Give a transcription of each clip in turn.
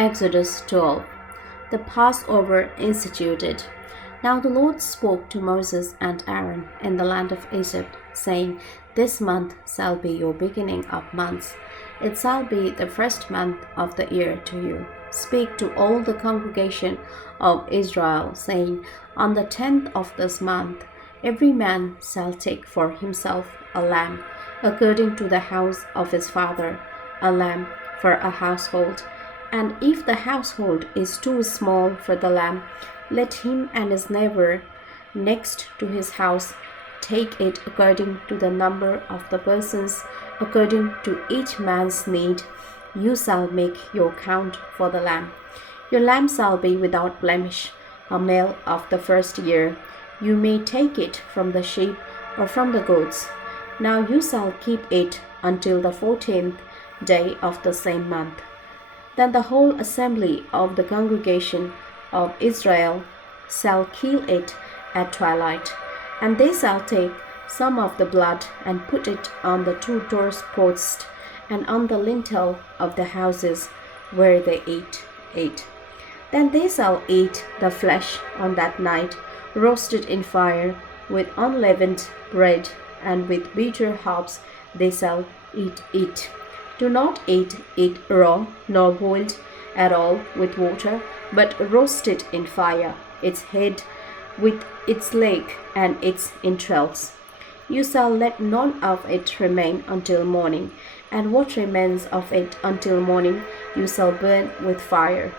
Exodus 12. The Passover instituted. Now the Lord spoke to Moses and Aaron in the land of Egypt, saying, This month shall be your beginning of months. It shall be the first month of the year to you. Speak to all the congregation of Israel, saying, On the 10th of this month, every man shall take for himself a lamb, according to the house of his father, a lamb for a household. And if the household is too small for the lamb, let him and his neighbor next to his house take it according to the number of the persons, according to each man's need. You shall make your count for the lamb. Your lamb shall be without blemish, a male of the first year. You may take it from the sheep or from the goats. Now you shall keep it until the 14th day of the same month. Then the whole assembly of the congregation of Israel shall kill it at twilight, and they shall take some of the blood and put it on the two doorposts and on the lintel of the houses where they ate. Then they shall eat the flesh on that night, roasted in fire, with unleavened bread, and with bitter herbs they shall eat it. Do not eat it raw, nor boiled at all with water, but roast it in fire, its head with its leg and its entrails. You shall let none of it remain until morning, and what remains of it until morning you shall burn with fire.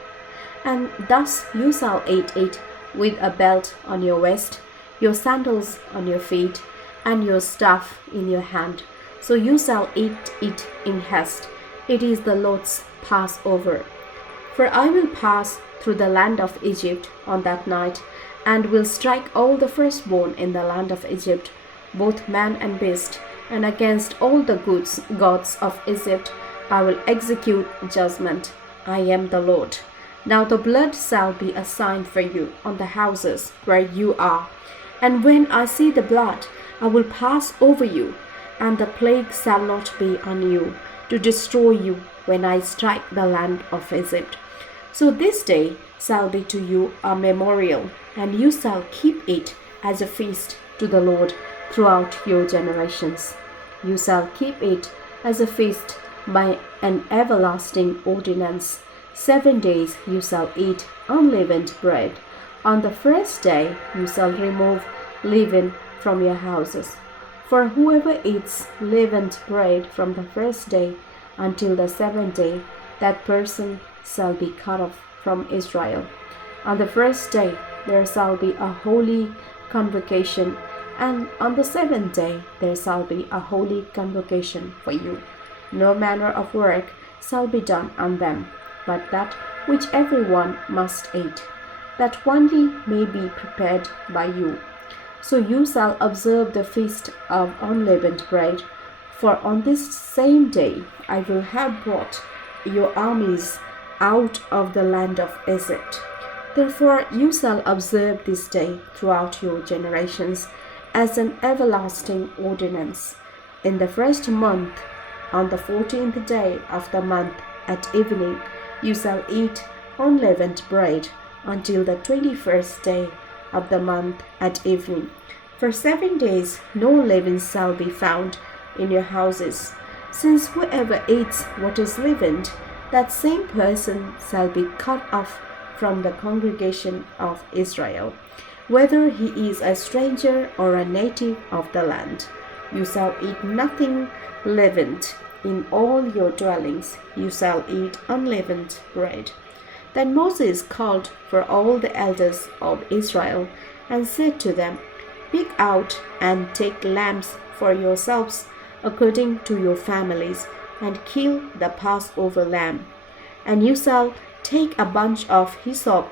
And thus you shall eat it with a belt on your waist, your sandals on your feet, and your staff in your hand. So you shall eat it in haste. It is the Lord's Passover. For I will pass through the land of Egypt on that night, and will strike all the firstborn in the land of Egypt, both man and beast, and against all the gods of Egypt I will execute judgment. I am the Lord. Now the blood shall be a sign for you on the houses where you are. And when I see the blood, I will pass over you, and the plague shall not be on you, to destroy you when I strike the land of Egypt. So this day shall be to you a memorial, and you shall keep it as a feast to the Lord throughout your generations. You shall keep it as a feast by an everlasting ordinance. 7 days you shall eat unleavened bread. On the first day you shall remove leaven from your houses. For whoever eats leavened bread from the first day until the 7th day, that person shall be cut off from Israel. On the first day there shall be a holy convocation, and on the 7th day there shall be a holy convocation for you. No manner of work shall be done on them, but that which every one must eat, that only may be prepared by you. So you shall observe the feast of unleavened bread, for on this same day I will have brought your armies out of the land of Egypt. Therefore you shall observe this day throughout your generations as an everlasting ordinance. In the first month, on the 14th day of the month at evening, you shall eat unleavened bread until the 21st day of the month at evening. For 7 days no leaven shall be found in your houses, since whoever eats what is leavened, that same person shall be cut off from the congregation of Israel, whether he is a stranger or a native of the land. You shall eat nothing leavened. In all your dwellings you shall eat unleavened bread. Then Moses called for all the elders of Israel and said to them, Pick out and take lambs for yourselves according to your families, and kill the Passover lamb. And you shall take a bunch of hyssop,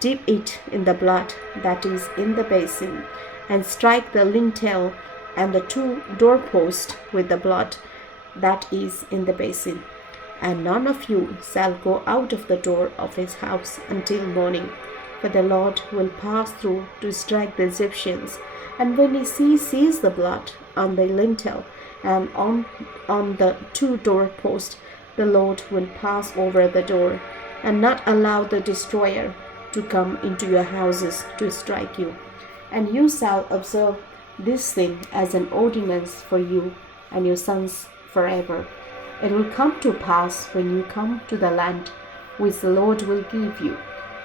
dip it in the blood that is in the basin, and strike the lintel and the two doorposts with the blood that is in the basin. And none of you shall go out of the door of his house until morning, for the Lord will pass through to strike the Egyptians. And when he sees the blood on the lintel and on the two doorposts, the Lord will pass over the door, and not allow the destroyer to come into your houses to strike you. And you shall observe this thing as an ordinance for you and your sons forever. It will come to pass when you come to the land which the Lord will give you,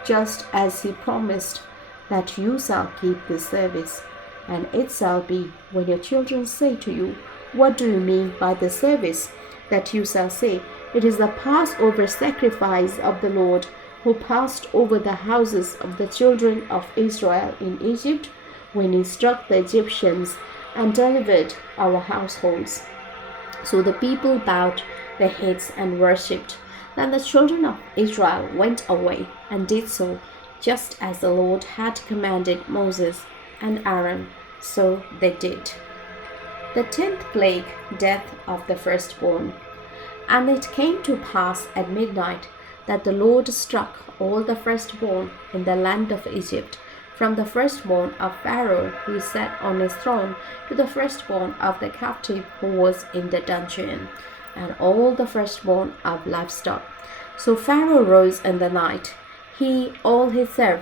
just as he promised, that you shall keep this service. And it shall be, when your children say to you, What do you mean by the service? That you shall say, It is the Passover sacrifice of the Lord, who passed over the houses of the children of Israel in Egypt, when he struck the Egyptians and delivered our households. So the people bowed their heads and worshipped. Then the children of Israel went away and did so, just as the Lord had commanded Moses and Aaron, so they did. The 10th plague, death of the firstborn. And it came to pass at midnight that the Lord struck all the firstborn in the land of Egypt, from the firstborn of Pharaoh who sat on his throne to the firstborn of the captive who was in the dungeon, and all the firstborn of livestock. So Pharaoh rose in the night, he, all his servants,